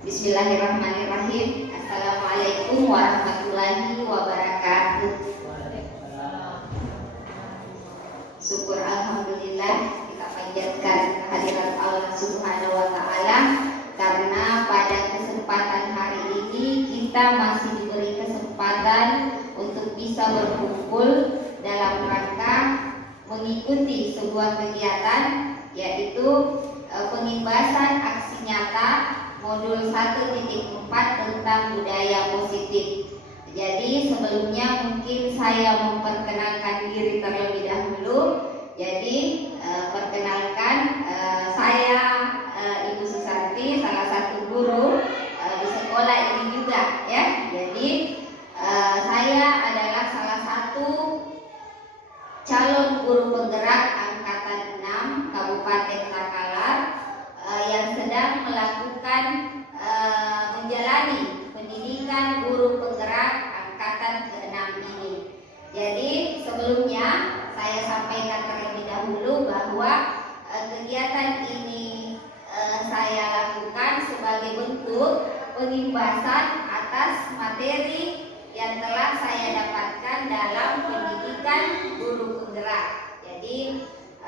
Bismillahirrahmanirrahim. Assalamualaikum warahmatullahi wabarakatuh. Syukur alhamdulillah kita panjatkan kehadirat Allah Subhanahu wa taala karena pada kesempatan hari ini kita masih diberi kesempatan untuk bisa berkumpul dalam rangka mengikuti sebuah kegiatan, yaitu pengimbasan aksi nyata modul 1.4 tentang budaya positif. Jadi sebelumnya mungkin saya memperkenalkan diri terlebih dahulu. Jadi perkenalkan, saya Ibu Susanti, salah satu guru di sekolah ini juga ya. Jadi saya adalah salah satu calon guru penggerak angkatan 6 Kabupaten Takalar yang sedang melakukan menjalani pendidikan guru penggerak angkatan ke-6 ini. Jadi sebelumnya saya sampaikan terlebih dahulu bahwa kegiatan ini saya lakukan sebagai bentuk pengimbasan atas materi yang telah saya dapatkan dalam pendidikan guru penggerak. Jadi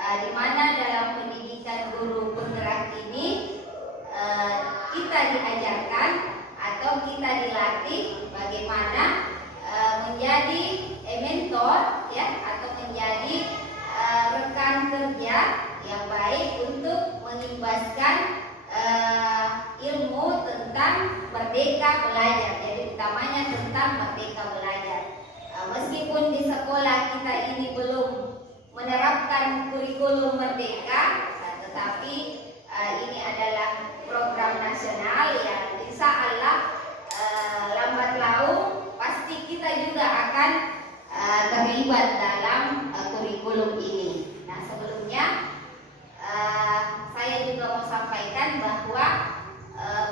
di mana dalam pendidikan guru penggerak ini kita diajarkan atau kita dilatih bagaimana menjadi mentor ya, atau menjadi rekan kerja yang baik untuk mengimbaskan ilmu tentang merdeka belajar. Jadi utamanya tentang merdeka belajar. Meskipun di sekolah kita ini belum menerapkan kurikulum merdeka, tetapi ini adalah program nasional yang insya Allah lambat laun pasti kita juga akan terlibat dalam kurikulum ini. Nah, sebelumnya saya juga mau sampaikan bahwa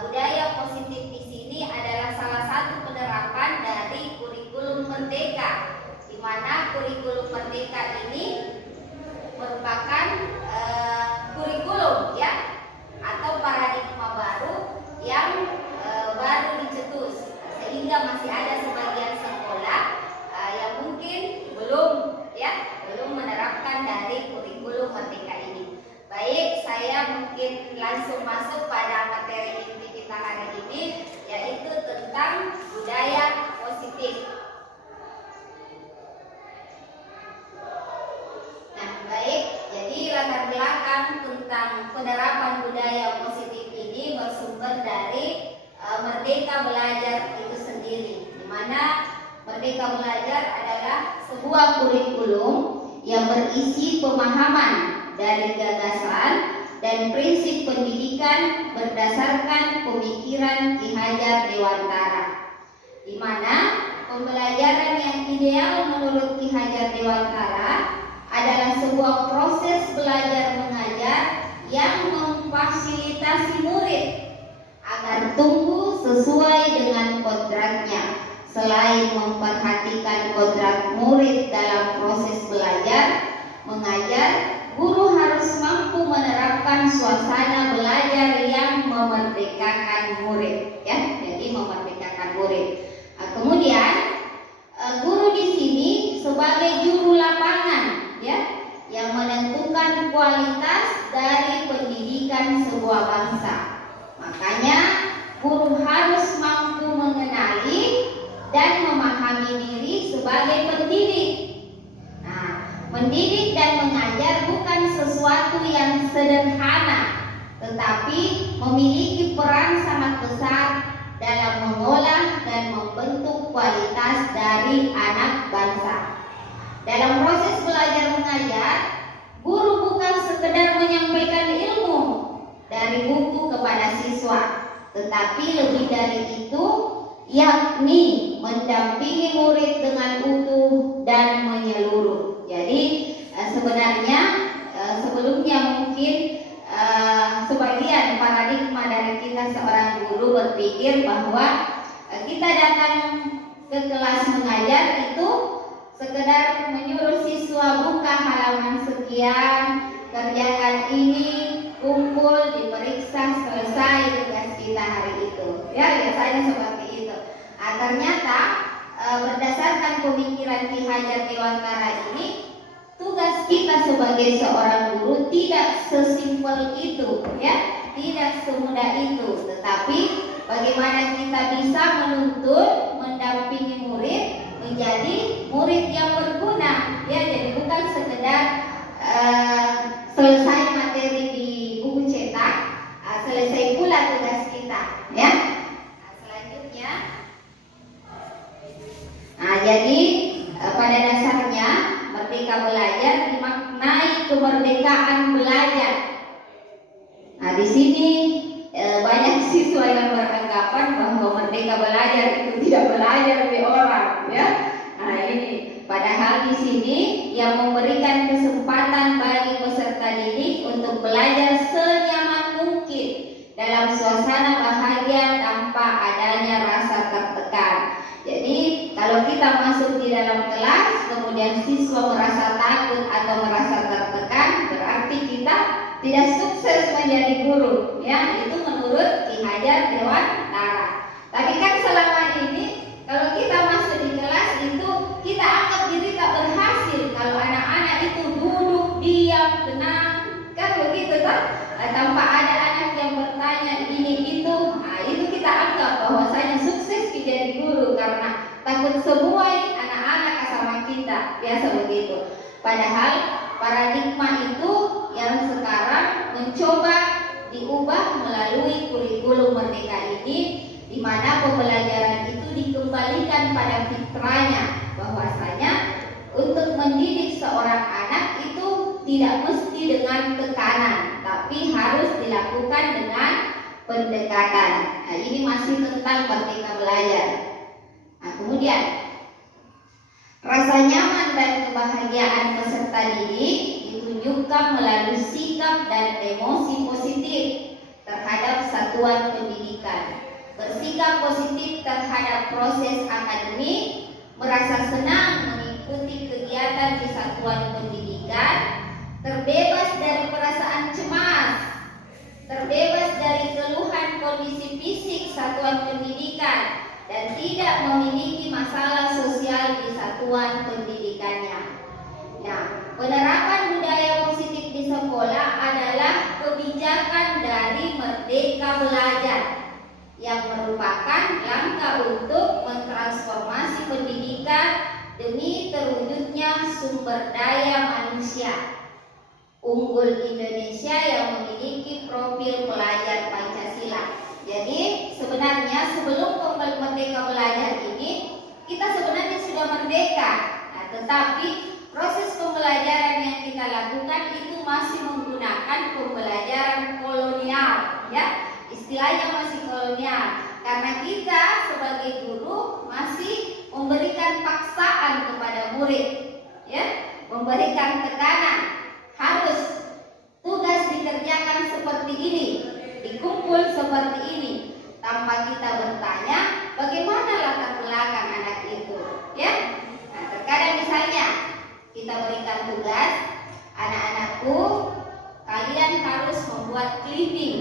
budaya positif di sini adalah salah satu penerapan dari kurikulum merdeka, di mana kurikulum merdeka ini merupakan kurikulum ya, atau paradigma baru yang baru dicetus, sehingga masih ada sebagian sekolah yang mungkin belum menerapkan dari kurikulum merdeka ini. Baik, saya mungkin langsung masuk pada materi inti kita hari ini, yaitu tentang budaya positif. Nah, baik, jadi latar belakang tentang penerapan budaya positif ini bersumber dari Merdeka Belajar itu sendiri, di mana Merdeka Belajar adalah sebuah kurikulum yang berisi pemahaman dari gagasan dan prinsip pendidikan berdasarkan pemikiran Ki Hajar Dewantara, di mana pembelajaran yang ideal menurut Ki Hajar Dewantara adalah sebuah proses belajar mengajar yang memfasilitasi murid agar tumbuh sesuai dengan kodratnya. Selain memperhatikan kodrat murid dalam proses belajar mengajar, guru harus mampu menerapkan suasana belajar yang memerdekakan murid, ya. Jadi memerdekakan murid. Kemudian guru di sini sebagai juru lapangan, ya, yang menentukan kualitas dari pendidikan sebuah bangsa. Makanya guru harus mampu mengenali dan memahami diri sebagai pendidik. Nah, mendidik dan mengajar bukan sesuatu yang sederhana, tetapi memiliki peran sangat besar dalam mengolah dan membentuk kualitas dari anak bangsa. Dalam proses belajar mengajar, guru bukan sekedar menyampaikan ilmu dari buku kepada siswa, tetapi lebih dari itu, yakni mendampingi murid dengan utuh dan menyeluruh. Jadi sebenarnya sebelumnya mungkin sebagian paradigma dari kita seorang guru berpikir bahwa kita datang ke kelas mengajar itu sekedar menyuruh siswa buka halaman sekian, kerjakan ini, kumpul, diperiksa, selesai tugas kita hari itu. biasanya seperti itu. Nah, ternyata berdasarkan pemikiran Ki Hajar Dewantara ini, tugas kita sebagai seorang guru tidak sesimpel itu, ya, tidak semudah itu. Tetapi bagaimana kita bisa menuntun, mendampingi murid menjadi murid yang berguna, ya. Jadi bukan sekedar selesai materi di buku cetak, selesai pula tugas kita, ya. Nah, selanjutnya, jadi pada dasarnya merdeka belajar dimaknai kemerdekaan belajar. Nah, di sini banyak siswa yang beranggapan bahwa merdeka belajar itu tidak belajar di orang, ya. Nah, ini padahal di sini yang memberikan kesempatan bagi peserta didik untuk belajar senyaman mungkin dalam suasana bahagia tanpa adanya rasa tertekan. Jadi kalau kita masuk di dalam kelas kemudian siswa merasa takut atau merasa tertekan, berarti kita tidak sukses menjadi guru, ya. Itu menurut Ki Hajar Dewantara. Tapi kan selama ini kalau kita masuk di kelas itu kita anggap diri tak berhasil kalau anak-anak itu duduk diam tenang, kan begitu kan? Tanpa ada anak yang bertanya ini itu, nah itu kita anggap bahwasanya sukses menjadi guru karena takut semua anak-anak sama kita, biasa begitu. Padahal paradigma itu yang sekarang mencoba diubah melalui kurikulum merdeka ini, di mana pembelajaran itu dikembalikan pada fitrahnya, bahwasanya untuk mendidik seorang anak itu tidak mesti dengan tekanan, tapi harus dilakukan dengan pendekatan. Nah, ini masih tentang merdeka belajar. Nah, kemudian rasa nyaman dan kebahagiaan peserta didik ditunjukkan melalui sikap dan emosi positif terhadap satuan pendidikan. Bersikap positif terhadap proses akademik, merasa senang mengikuti kegiatan di satuan pendidikan, terbebas dari perasaan cemas, terbebas dari keluhan kondisi fisik satuan pendidikan, dan tidak memiliki masalah sosial di satuan pendidikannya. Nah, penerapan budaya positif di sekolah adalah kebijakan dari Merdeka Belajar yang merupakan langkah untuk mentransformasi pendidikan demi terwujudnya sumber daya manusia unggul Indonesia yang memiliki profil pelajar Pancasila. Jadi sebenarnya sebelum Merdeka Belajar ini kita sebenarnya sudah merdeka. Nah, tetapi proses pembelajaran yang kita lakukan itu masih menggunakan pembelajaran kolonial, ya. Istilahnya masih kolonial karena kita sebagai guru masih memberikan paksaan kepada murid, ya, memberikan tekanan, harus tugas dikerjakan seperti ini, dikumpul seperti ini, tanpa kita bertanya bagaimana latar belakang anak itu, ya. Nah, terkadang misalnya kita berikan tugas, anak-anakku kalian harus membuat clipping,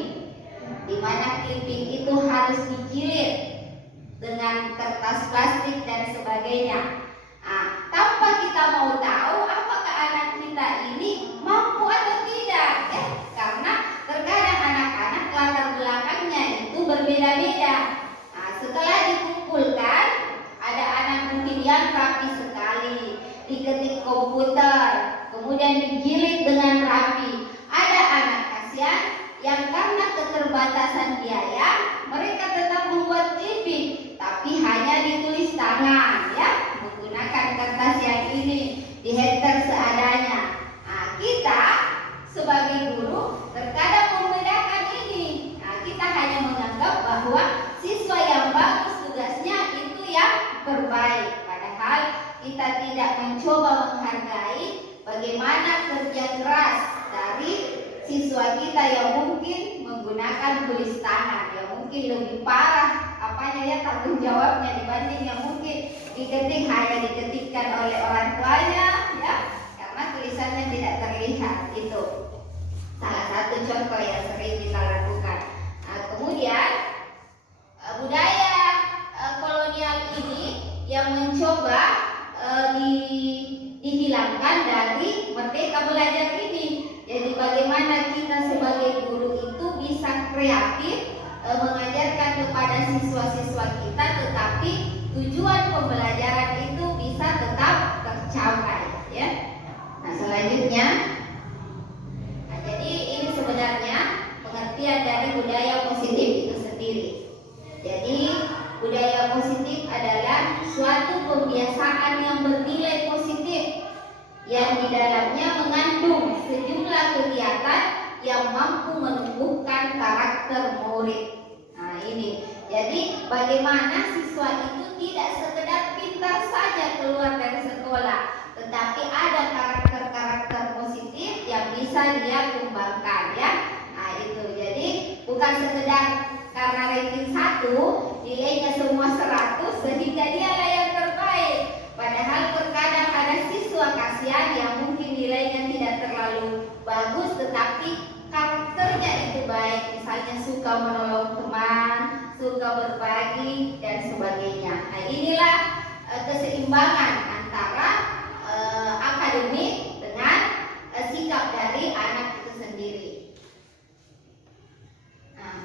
di mana clipping itu harus dijilid dengan kertas plastik dan sebagainya. Nah, tanpa kita mau tahu apakah anak kita ini mampu atau tidak, ya. Karena terkadang anak-anak latar belakangnya itu berbeda-beda. Nah, setelah dikumpulkan, ada anak mungkin yang rapi sekali, diketik komputer, kemudian dijilid dengan rapi. Ada anak kasihan yang karena keterbatasan biaya, mereka tetap membuat clipping, tapi hanya ditulis tangan, ya, menggunakan kertas yang ini, diheter seadanya. Nah, kita sebagai guru terkadang membedakan ini. Nah, kita hanya menganggap bahwa siswa yang bagus tugasnya itu yang terbaik, padahal kita tidak mencoba menghargai bagaimana kerja keras dari siswa kita yang mungkin menggunakan tulis tangan, yang mungkin lebih parah apanya, ya, tanggung jawabnya dibanding yang mungkin hanya diketikkan oleh orang tuanya, ya, karena tulisannya tidak terlihat. Itu salah satu contoh yang sering kita lakukan. Nah, kemudian budaya kreatif mengajarkan kepada siswa-siswa kita, tetapi tujuan pembelajaran itu bisa tetap tercapai, ya. Nah, selanjutnya, jadi ini sebenarnya pengertian dari budaya positif itu sendiri. Jadi budaya positif adalah suatu kebiasaan yang bernilai positif yang di dalamnya mengandung sejumlah kegiatan yang mampu menumbuhkan karakter murid. Nah, ini. Jadi bagaimana siswa itu tidak sekedar pintar saja keluar dari sekolah, tetapi ada karakter-karakter positif yang bisa dia kembangkan, ya. Nah, itu. Jadi bukan sekedar karena ranking 1 nilainya semua 100 sehingga dialah yang terbaik. Padahal terkadang ada siswa kasihan yang mungkin nilainya tidak terlalu bagus, tetapi karakternya itu baik, misalnya suka menolong teman, suka berbagi dan sebagainya. Nah, inilah keseimbangan antara akademik dengan sikap dari anak itu sendiri. Nah,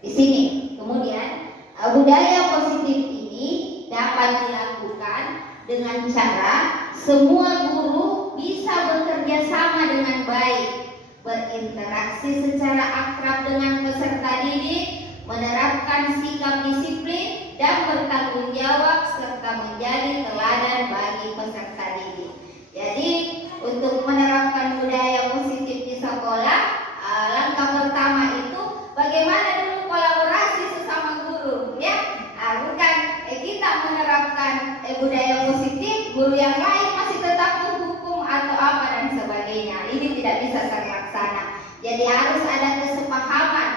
di sini kemudian budaya positif ini dapat dilakukan dengan cara semua guru bisa bekerja sama dengan baik, berinteraksi secara akrab dengan peserta didik, menerapkan sikap disiplin dan bertanggung jawab serta menjadi teladan bagi peserta didik. Jadi untuk menerapkan budaya positif di sekolah, langkah pertama itu bagaimana dulu kolaborasi sesama guru, ya. Bukan kita menerapkan budaya positif, guru yang lain masih tetap menghukum atau apa dan sebagainya. Ini tidak bisa terlaksana. Jadi harus ada kesepahaman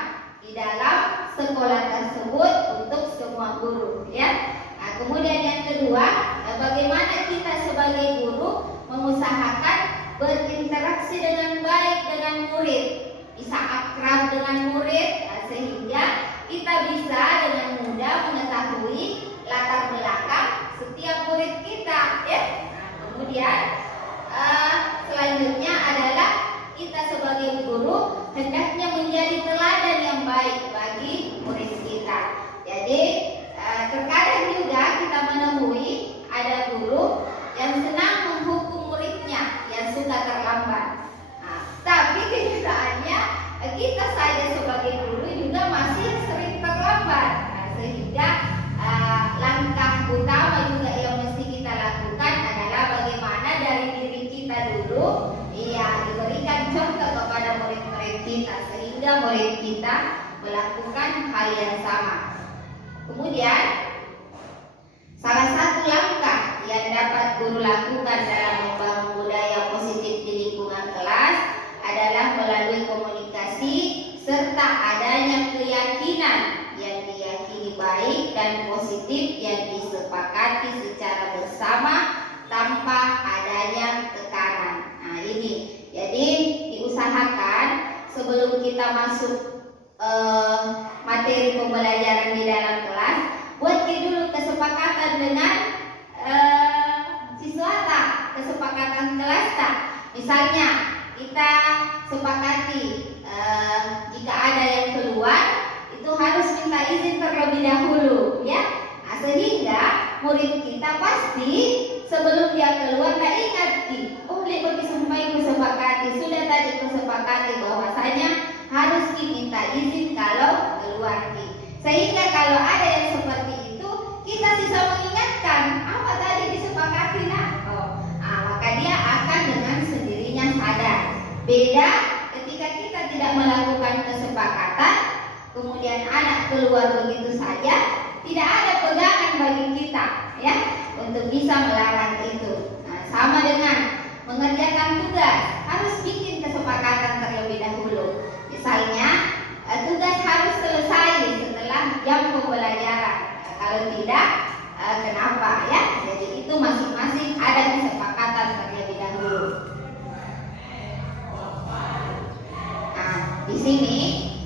di dalam sekolah tersebut untuk semua guru, ya. Nah, kemudian yang kedua, bagaimana kita sebagai guru mengusahakan berinteraksi dengan baik dengan murid, bisa akrab dengan murid, sehingga kita bisa dengan mudah mengetahui latar belakang setiap murid kita, ya. Nah, kemudian selanjutnya adalah kita sebagai guru hendaknya menjadi teladan yang baik bagi murid kita. Jadi terkadang juga kita menemui ada guru yang senang menghukum muridnya yang suka terlambat. Nah, tapi kenyataannya kita saja sebagai guru juga masih sering terlambat. Nah, sehingga langkah utama juga yang mesti kita lakukan adalah bagaimana dari diri kita dulu, ya, diberikan contoh kepada murid-murid kita sehingga murid kita melakukan hal yang sama. Kemudian salah satu langkah yang dapat guru lakukan dalam membangun budaya positif di lingkungan kelas adalah melalui komunikasi serta adanya keyakinan yang diyakini baik dan positif yang disepakati secara bersama tanpa adanya tekanan. Nah, ini jadi diusahakan sebelum kita masuk materi pembelajaran di dalam kelas, buat dulu kesepakatan dengan siswa tak, kesepakatan kelas tak. Misalnya kita sepakati jika ada yang keluar itu harus minta izin terlebih dahulu, ya. Nah, sehingga murid kita pasti sebelum dia keluar tak ingat, oh bagi sampai kesepakati, sudah tadi kesepakati bahwasanya harus diminta izin kalau keluar. Sehingga kalau ada yang seperti itu kita bisa mengingatkan apa tadi disepakati, maka dia akan dengan sendirinya sadar. Beda ketika kita tidak melakukan kesepakatan, kemudian anak keluar begitu saja, tidak ada pegangan bagi kita, ya, untuk bisa melarang itu. Nah, sama dengan mengerjakan tugas, harus bikin kesepakatan terlebih dahulu. Misalnya tugas harus selesai setelah jam pembelajaran. Kalau tidak, kenapa, ya? Jadi itu masing-masing ada kesepakatan terlebih dahulu. Nah, di sini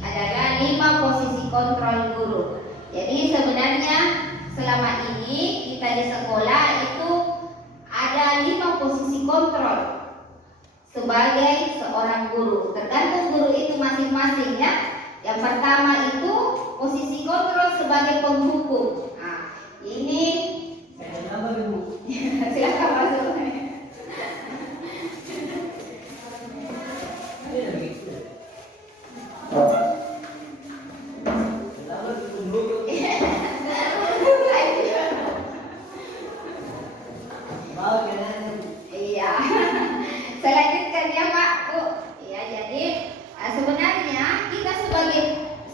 adalah 5 posisi kontrol guru. Jadi sebenarnya selama ini kita di sekolah itu ada 5 posisi kontrol sebagai seorang guru. Tergantung guru itu masing-masing, ya. Yang pertama itu posisi kontrol sebagai penghukum. Nah, ini silakan masuk. Iya. Saya lanjutkan ya Pak, Bu. Iya, jadi sebenarnya kita sebagai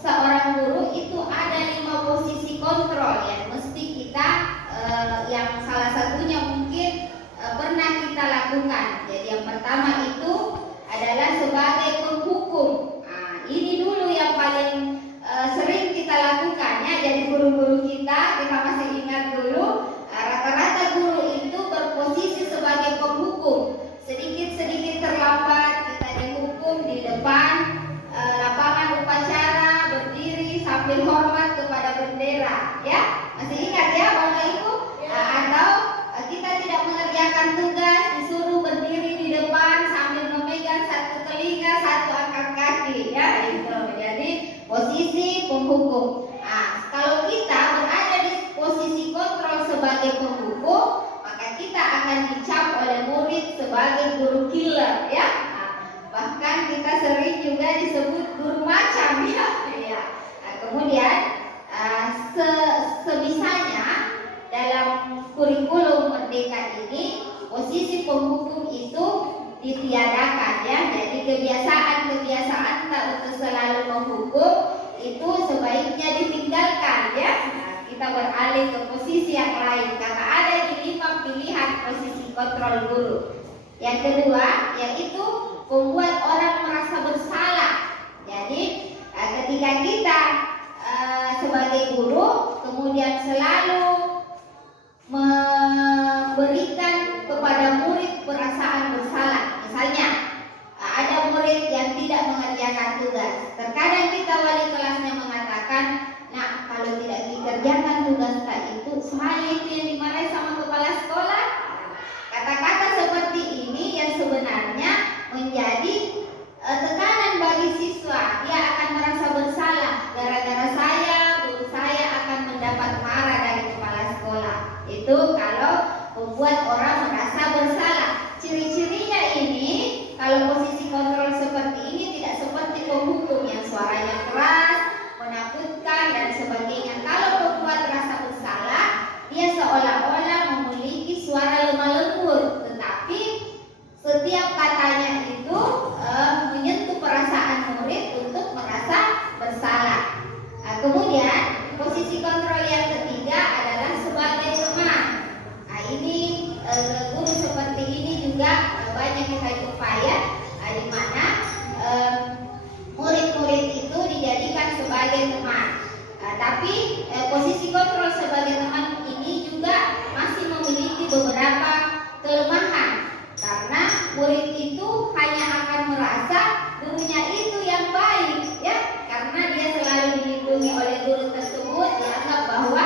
seorang guru itu ada 5 posisi kontrol yang mesti kita yang salah satunya mungkin pernah kita lakukan. Jadi yang pertama itu adalah sebagai penghukum. Nah, ini dulu yang paling sering kita lakukan ya. Jadi guru-guru kita masih ingat dulu rata-rata guru itu berposisi sebagai penghukum. Sedikit-sedikit terlambat kita dihukum di depan lapangan upacara, berdiri sambil hormat kepada bendera, ya. Masih ingat ya Bapak Ibu? Atau kita tidak mengerjakan tugas disuruh berdiri di depan sambil memegang satu telinga, satu angkat kaki, ya itu. Jadi posisi penghukum. Nah, kalau kita berada di posisi kontrol sebagai penghukum, maka kita akan dicap oleh murid sebagai guru killer, ya. Nah, bahkan kita sering juga disebut guru macam, ya. Nah, kemudian sebisanya dalam kurikulum Merdeka ini posisi penghukum itu ditiadakan, ya. Jadi kebiasaan tak untuk selalu menghukum itu sebaiknya ditinggalkan, ya. Nah, kita beralih ke posisi yang lain karena ada di 5 pilihan posisi kontrol guru. Yang kedua yaitu membuat orang merasa bersalah. Jadi ketika kita sebagai guru kemudian selalu memberikan kepada murid perasaan bersalah. Misalnya ada murid yang tidak mengerjakan tugas. Terkadang kita wali kelasnya mengatakan, "Nah, kalau tidak dikerjakan tugas itu, saya itu yang dimarahi sama kepala sekolah." Kata-kata seperti ini yang sebenarnya menjadi tekanan bagi siswa. Dia akan merasa bersalah. Gara-gara saya, guru saya akan mendapat marah dari kepala sekolah. Itu kalau membuat orang merasa bersalah. Ciri-cirinya ini, kalau posisi kontrol seperti ini tidak seperti penghukum yang suaranya keras, menakutkan dan sebagainya. Kalau membuat rasa bersalah, dia seolah-olah memiliki suara lemah lembut, tetapi setiap katanya itu menyentuh perasaan murid untuk merasa bersalah. Nah, kemudian posisi kontrol yang ketiga adalah sebagai teman. Nah, ini guru seperti ini juga banyak kita jumpai, ya, di mana murid-murid itu dijadikan sebagai teman. Tapi posisi kontrol sebagai teman ini juga masih memiliki beberapa kelemahan, karena murid itu hanya akan merasa gurunya itu yang baik, ya, karena dia selalu dilindungi oleh guru tersebut, dianggap bahwa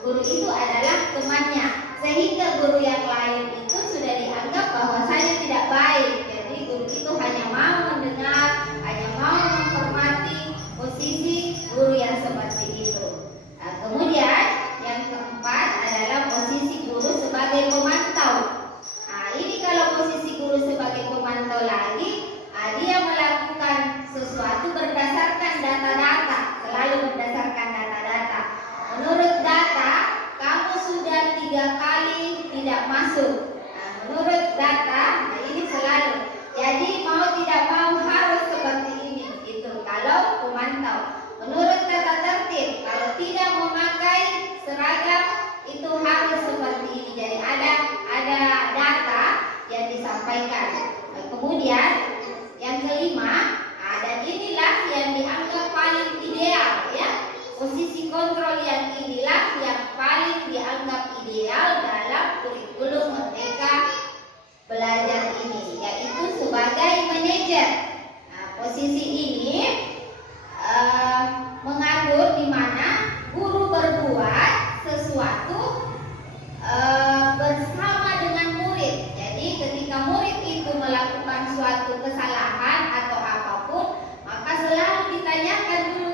guru itu adalah temannya, sehingga guru yang lain itu sudah dianggap bahwasanya tidak baik. Jadi guru itu hanya mau mendengar, hanya mau menghormati posisi guru yang seperti itu. Nah, kemudian yang keempat adalah posisi guru sebagai pemantau. Nah, ini kalau posisi guru sebagai pemantau lagi, dia melakukan sesuatu berdasarkan data-data, selalu berdasarkan data-data. Menurut data, kamu sudah 3 kali tidak masuk. Nah, menurut data, ini selalu. Jadi mau tidak mau harus seperti ini, itu kalau pemantau. Menurut tata tertib, kalau tidak memakai seragam itu harus seperti ini. Jadi ada data yang disampaikan. Kemudian yang kelima, dan inilah yang dianggap paling ideal, ya. Posisi kontrol yang inilah yang paling dianggap ideal dalam kurikulum Merdeka Belajar ini, yaitu sebagai manajer. Nah, posisi ini mengatur di mana guru berbuat sesuatu bersama dengan murid. Jadi ketika murid itu melakukan suatu kesalahan atau apapun, maka selalu ditanyakan dulu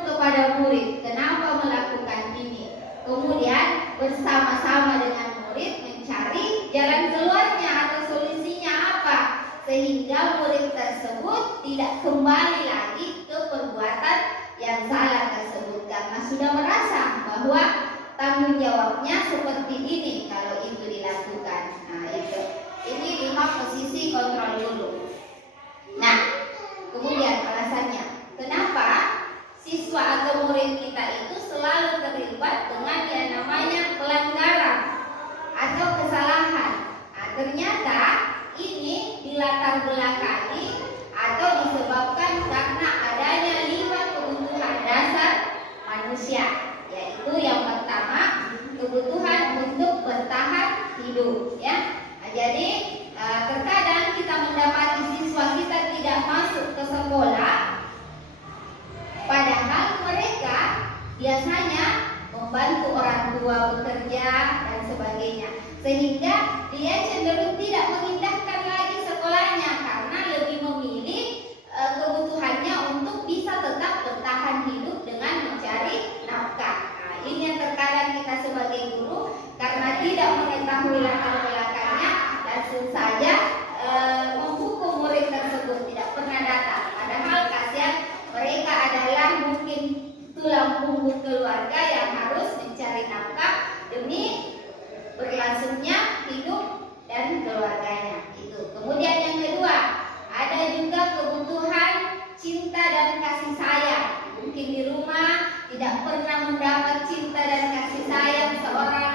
sudah merasa bahwa tanggung jawabnya seperti ini kalau itu dilakukan. Nah, itu. Ini 5 posisi kontrol dulu. Nah, kemudian alasannya, kenapa siswa atau murid kita itu selalu terlibat dengan yang namanya pelanggaran atau kesalahan. Nah, ternyata ini dilatar belakangi atau disebabkan karena adanya 5 kebutuhan dasar manusia, yaitu yang pertama kebutuhan untuk bertahan hidup, ya. Nah, jadi terkadang kita mendapati siswa kita tidak masuk ke sekolah, padahal mereka biasanya membantu orang tua bekerja dan sebagainya, sehingga dia cenderung tidak mengindahkan lagi sekolahnya karena lebih memilih kebutuhannya untuk bisa tetap bertahan hidup dengan mencari nafkah. Nah, ini yang terkadang kita sebagai guru karena tidak mengetahui latar belakangnya langsung saja menghukum murid tersebut tidak pernah datang. Padahal kasihan mereka adalah mungkin tulang punggung keluarga yang harus mencari nafkah demi berlangsungnya hidup dan keluarganya. Itu. Kemudian yang kedua, ada juga kebutuhan cinta dan kasih sayang. Mungkin di rumah tidak pernah mendapat cinta dan kasih sayang seorang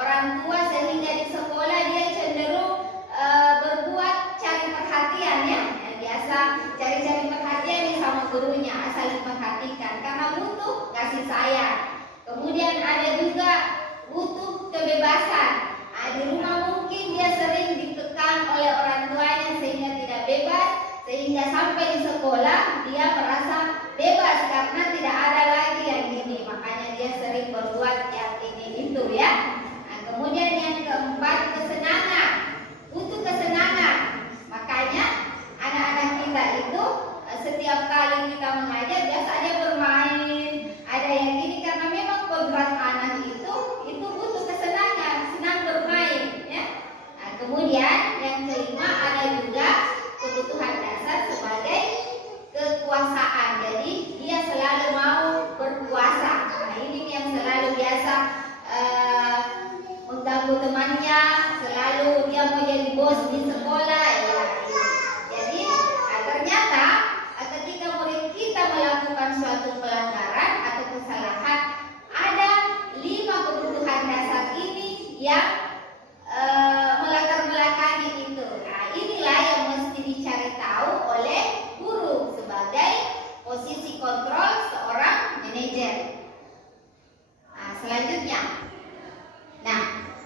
orang tua, sehingga di sekolah dia cenderung berbuat cari perhatian, ya. Biasa cari-cari perhatian nih sama gurunya, saling perhatikan karena butuh kasih sayang. Kemudian ada juga butuh kebebasan. Nah, di rumah mungkin dia sering ditekan oleh orang tuanya sehingga tidak bebas, sehingga sampai di sekolah dia merasa bebas karena tidak ada lagi yang ini, makanya dia sering berbuat yang ini itu, ya. Nah, kemudian yang keempat, kesenangan, butuh kesenangan. Makanya anak-anak kita itu setiap kali kita mengajar biasanya bermain, ada yang ini karena memang kodrat anak itu butuh kesenangan, senang bermain, ya. Nah, kemudian yang kelima ada juga kebutuhan dasar sebagai kekuasaan. Jadi dia selalu mau berkuasa. Nah, ini yang selalu biasa mengganggu temannya, selalu dia mau jadi bos di sekolah, ya. Jadi ternyata ketika murid kita melakukan suatu pelanggaran atau kesalahan, ada 5 kebutuhan dasar ini yang melatar belakangi itu. Nah, inilah yang mesti dicari tahu oleh guru sebagai posisi kontrol seorang manajer. Nah, selanjutnya, nah,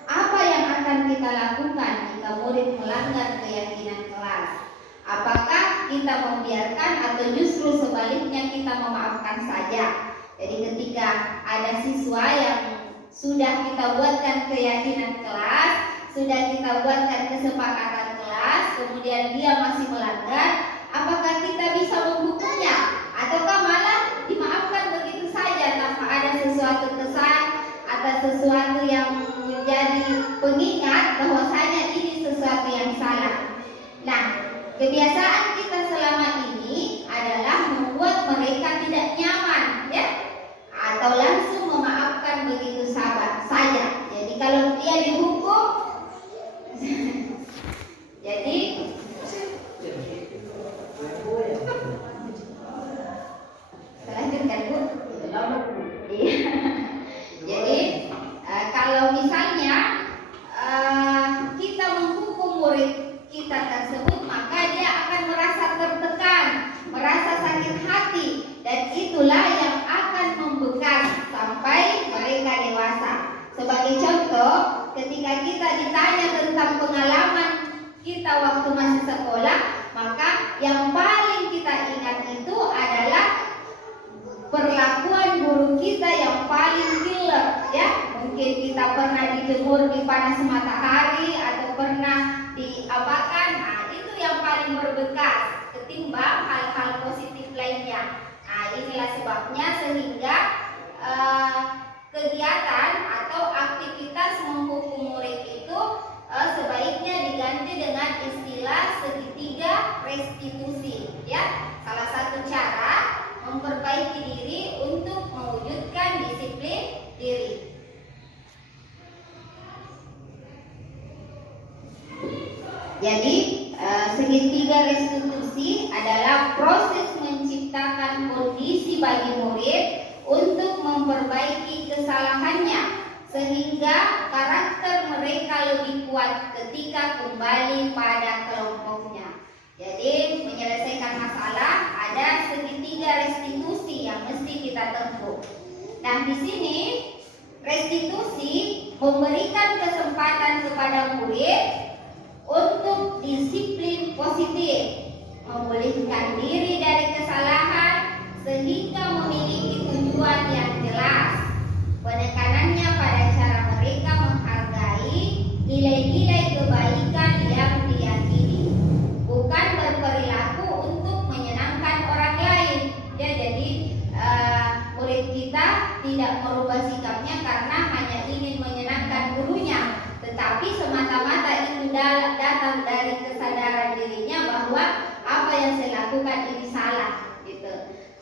apa yang akan kita lakukan jika murid melanggar keyakinan kelas? Apakah kita membiarkan atau justru sebaliknya kita memaafkan saja? Jadi ketika ada siswa yang sudah kita buatkan keyakinan kelas, sudah kita buatkan kesepakatan kelas, kemudian dia masih melanggar, apakah kita bisa menghukumnya? Ataukah malah dimaafkan begitu saja tanpa ada sesuatu kesan atau sesuatu yang menjadi pengingat bahwasanya ini sesuatu yang salah? Nah, kebiasaan kita selama ini adalah membuat mereka tidak nyaman, ya, atau langsung memaafkan begitu saja. Jadi kalau dia dihukum, jadi selanjutkan, Bu. Iya. Jadi kalau misalnya kita menghukum murid kita tersebut, maka dia akan merasa tertekan, merasa sakit hati, dan itulah yang akan membekas sampai mereka dewasa. Sebagai contoh, ketika kita ditanya tentang pengalaman kita waktu masih sekolah, maka yang paling kita ingat itu adalah perlakuan guru kita yang paling killer, ya. Mungkin kita pernah dijemur di panas matahari atau pernah diapakan. Nah, itu yang paling berbekas ketimbang hal-hal positif lainnya. Nah, inilah sebabnya sehingga kegiatan atau aktivitas menghukum murid itu sebaiknya diganti dengan istilah segitiga restitusi, ya. Salah satu cara memperbaiki diri untuk mewujudkan Jadi segitiga restitusi adalah proses menciptakan kondisi bagi murid untuk memperbaiki kesalahannya sehingga karakter mereka lebih kuat ketika kembali pada kelompoknya. Jadi menyelesaikan masalah ada segitiga restitusi yang mesti kita tempuh. Nah, di sini restitusi memberikan kesempatan kepada murid untuk disiplin positif, memulihkan diri dari kesalahan sehingga memiliki tujuan yang jelas. Penekanannya pada cara mereka menghargai nilai-nilai kebaikan yang diyakini, bukan berperilaku untuk menyenangkan orang lain. Ya, jadi murid kita tidak merubah sikapnya karena hanya ingin menyenangkan gurunya, tetapi semata-mata itu datang dari kesadaran dirinya bahwa apa yang saya lakukan ini salah, gitu.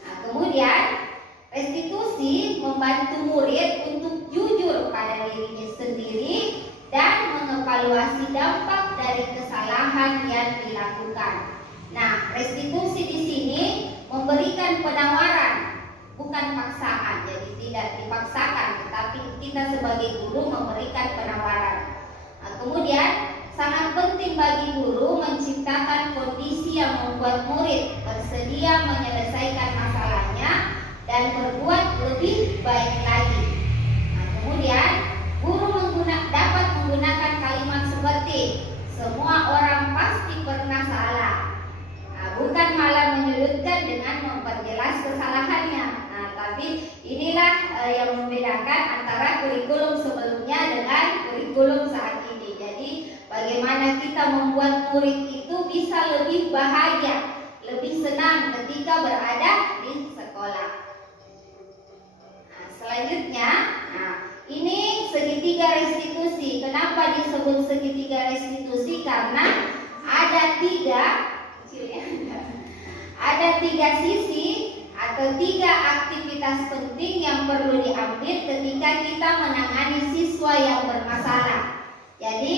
Nah, kemudian restitusi membantu murid untuk jujur pada dirinya sendiri dan mengevaluasi dampak dari kesalahan yang dilakukan. Nah, restitusi di sini memberikan penawaran, bukan paksaan. Jadi tidak dipaksakan, tetapi kita sebagai guru memberikan penawaran. Nah, kemudian sangat penting bagi guru menciptakan kondisi yang membuat murid bersedia menyelesaikan masalahnya dan berbuat lebih baik lagi. Nah, kemudian guru dapat menggunakan kalimat seperti semua orang pasti pernah salah. Nah, bukan malah menyudutkan dengan memperjelas kesalahannya. Nah, tapi inilah yang membedakan antara kurikulum sebelumnya dengan kurikulum saat ini. Jadi bagaimana kita membuat murid itu bisa lebih bahagia, lebih senang ketika berada di sekolah. Selanjutnya, ini segitiga restitusi. Kenapa disebut segitiga restitusi? Karena ada tiga sisi atau tiga aktivitas penting yang perlu diambil ketika kita menangani siswa yang bermasalah. Jadi,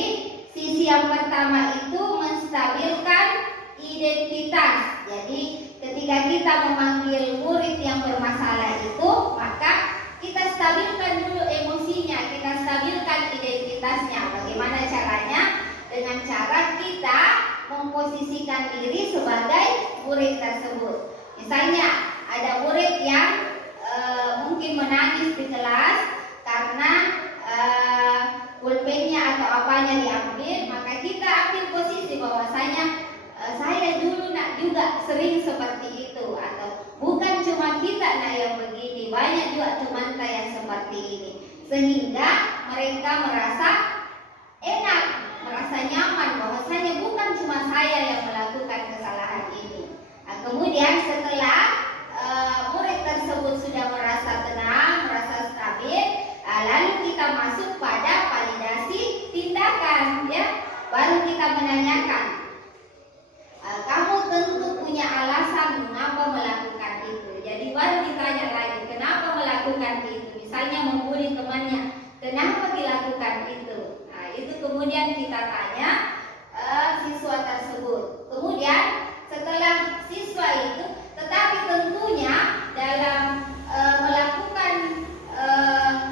sisi yang pertama itu menstabilkan identitas. Jadi, ketika kita memanggil murid yang bermasalah itu, maka kita stabilkan dulu emosinya, kita stabilkan identitasnya. Bagaimana caranya? Dengan cara kita memposisikan diri sebagai murid tersebut. Misalnya, ada murid yang mungkin menangis di kelas karena pulpennya atau apanya diambil, maka kita ambil posisi bahwasanya saya dulu juga sering seperti itu, atau bukan cuma kita yang begini, banyak juga teman saya yang seperti ini, sehingga mereka merasa enak, merasa nyaman bahwasanya bukan cuma saya yang melakukan kesalahan ini. Nah, kemudian setelah murid tersebut sudah merasa tenang, merasa stabil, lalu kita masuk pada validasi tindakan, ya. Baru kita menanyakan, kamu tentu punya alasan mengapa melakukan itu. Jadi baru ditanya lagi, kenapa melakukan itu? Misalnya membuli temannya, kenapa dilakukan itu? Nah, itu kemudian kita tanya siswa tersebut. Kemudian setelah siswa itu, tetapi tentunya dalam melakukan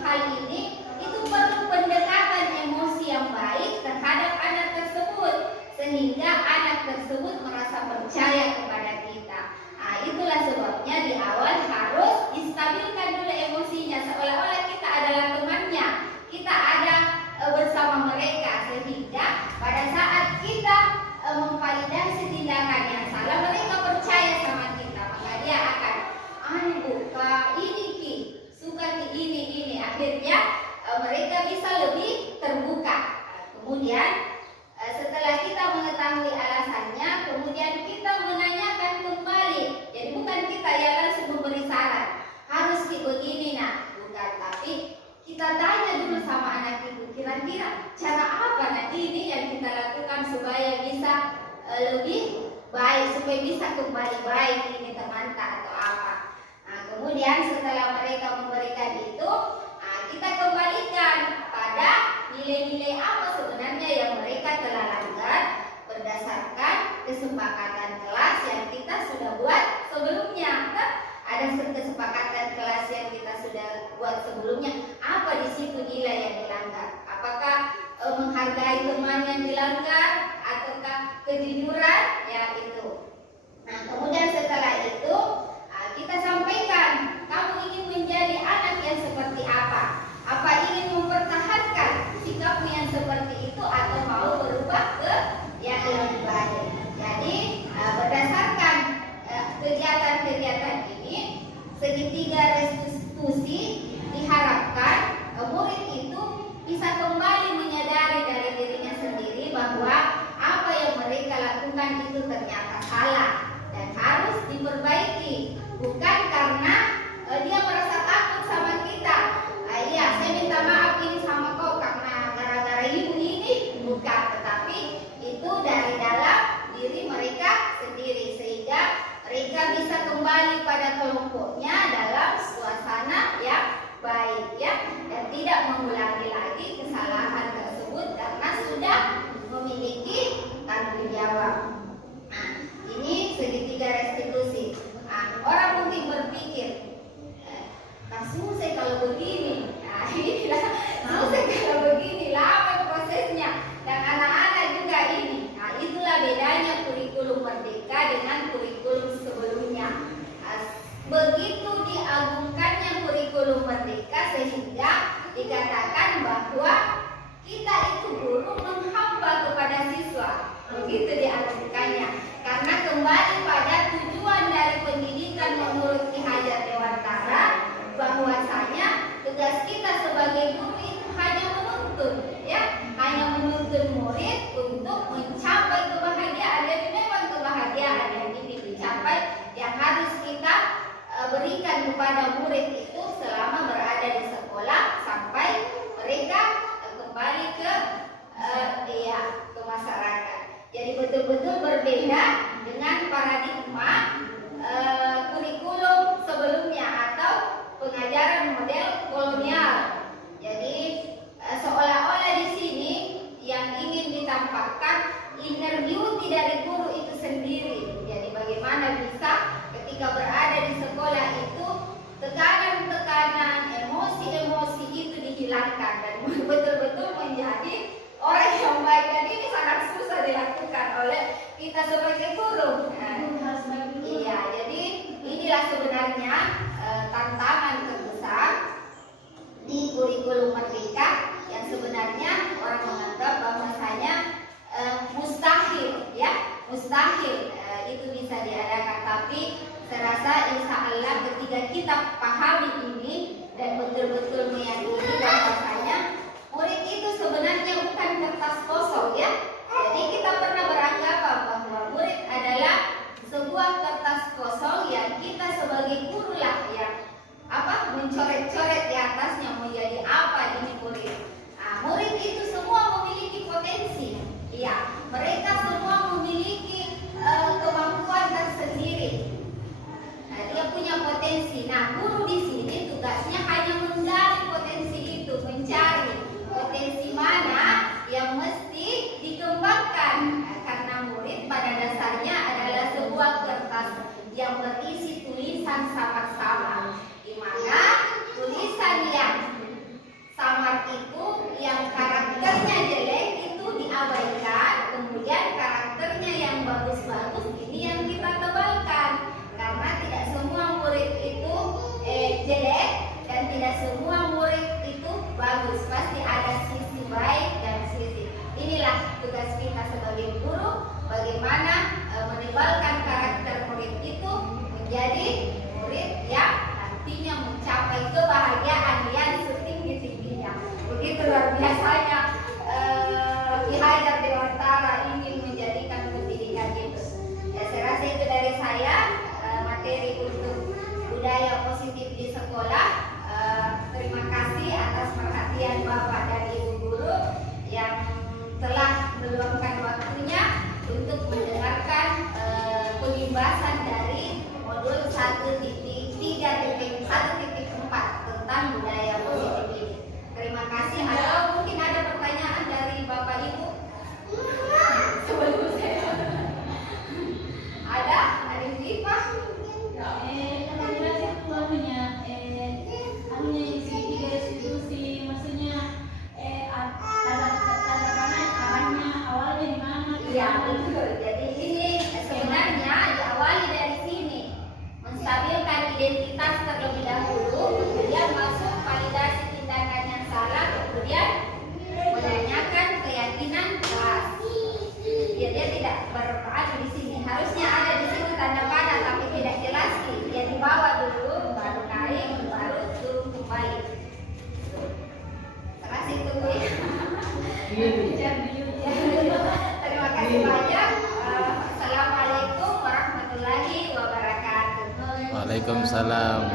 hal ini itu perlu pendekatan emosi yang baik terhadap anak tersebut, sehingga anak tersebut merasa percaya kepada kita. Nah, itulah sebabnya di awal harus distabilkan dulu emosinya, seolah-olah kita adalah temannya, kita ada bersama mereka, sehingga pada saat kita memvalidasi tindakan yang salah, mereka percaya sama kita, maka dia akan ini Ki, suka Ki ini. Akhirnya mereka bisa lebih terbuka. Kemudian setelah kita mengetahui alasannya, kemudian kita menanyakan kembali. Jadi bukan kita yang langsung memberi saran, harus begini bukan, tapi kita tanya dulu sama anak itu, kira-kira cara apa nanti ini yang kita lakukan supaya bisa lebih baik, supaya bisa kembali baik ini teman atau apa. Nah, kemudian setelah mereka memberikan itu, kita kembalikan pada nilai-nilai apa sebenarnya yang mereka telah langgar berdasarkan kesepakatan kelas yang kita sudah buat sebelumnya. Kan? Ada kesepakatan kelas yang kita sudah buat sebelumnya. Apa di situ nilai yang dilanggar? Apakah menghargai teman yang dilanggar ataukah kejujuran? Ya itu. Nah, kemudian setelah itu kita sampaikan, kamu ingin menjadi anak yang seperti apa? Apa ingin mempertahankan sikapmu yang seperti itu atau mau berubah ke yang lebih baik? Jadi berdasarkan kegiatan-kegiatan ini, segitiga restitusi diharapkan murid itu bisa kembali menyadari dari dirinya sendiri bahwa apa yang mereka lakukan itu ternyata salah dan harus diperbaiki, bukan karena dia merasa takut sama kita. Iya, saya minta maaf ini sama kau karena gara-gara ibu ini, bukan, tetapi itu dari dalam diri mereka sendiri sehingga mereka bisa kembali pada kelompoknya dalam suasana yang baik, ya, dan tidak mengulangi lagi kesalahan tersebut karena sudah memiliki tanggung jawab. Nah, ini segitiga restitusi. Nah, orang mungkin berpikir, susah kalau begini. Nah, inilah susah kalau begini, lama prosesnya dan anak-anak juga ini. Nah, itulah bedanya kurikulum merdeka dengan kurikulum sebelumnya. Begitu diagungkannya kurikulum merdeka sehingga dikatakan bahwa kita itu guru menghamba kepada siswa. Begitu diagungkannya. Karena kembali pada tujuan dari pendidikan menurut Ki Hajar Dewantara, bahwasanya tugas kita sebagai guru itu hanya menuntun, ya, hanya menuntun murid untuk mencapai kebahagiaan. Jadi memang kebahagiaan yang ingin dicapai yang harus kita berikan kepada murid itu selama berada di sekolah sampai mereka kembali ke ke masyarakat. Jadi betul-betul berbeda dengan paradigma kurikulum sebelumnya atau pengajaran model kolonial. Jadi seolah-olah di sini yang ingin ditampakkan inner beauty dari guru itu sendiri. Jadi bagaimana bisa ketika berada di sekolah itu tekanan-tekanan, emosi-emosi itu dihilangkan dan betul-betul menjadi orang yang baik. Dan ini sangat susah dilakukan oleh kita sebagai guru. Iya, jadi inilah sebenarnya tantangan terbesar di kurikulum merdeka yang sebenarnya orang menganggap bahwasanya mustahil, ya, mustahil itu bisa diadakan. Tapi saya rasa insya Allah ketika kita pahami ini dan betul-betul meyakini bahwasanya murid itu sebenarnya bukan kertas kosong, ya. Jadi kita pernah beranggapan bahwa murid adalah sebuah kertas kosong yang kita sebagai guru lah yang mencoret-coret beradu di sini. Harusnya ada di sini tanda panah tapi tidak jelas nih. Ya di bawah dulu, baru naik, baru turun kembali. Terasa itu Bu ya. Terima kasih banyak. Assalamualaikum warahmatullahi wabarakatuh. Waalaikumsalam.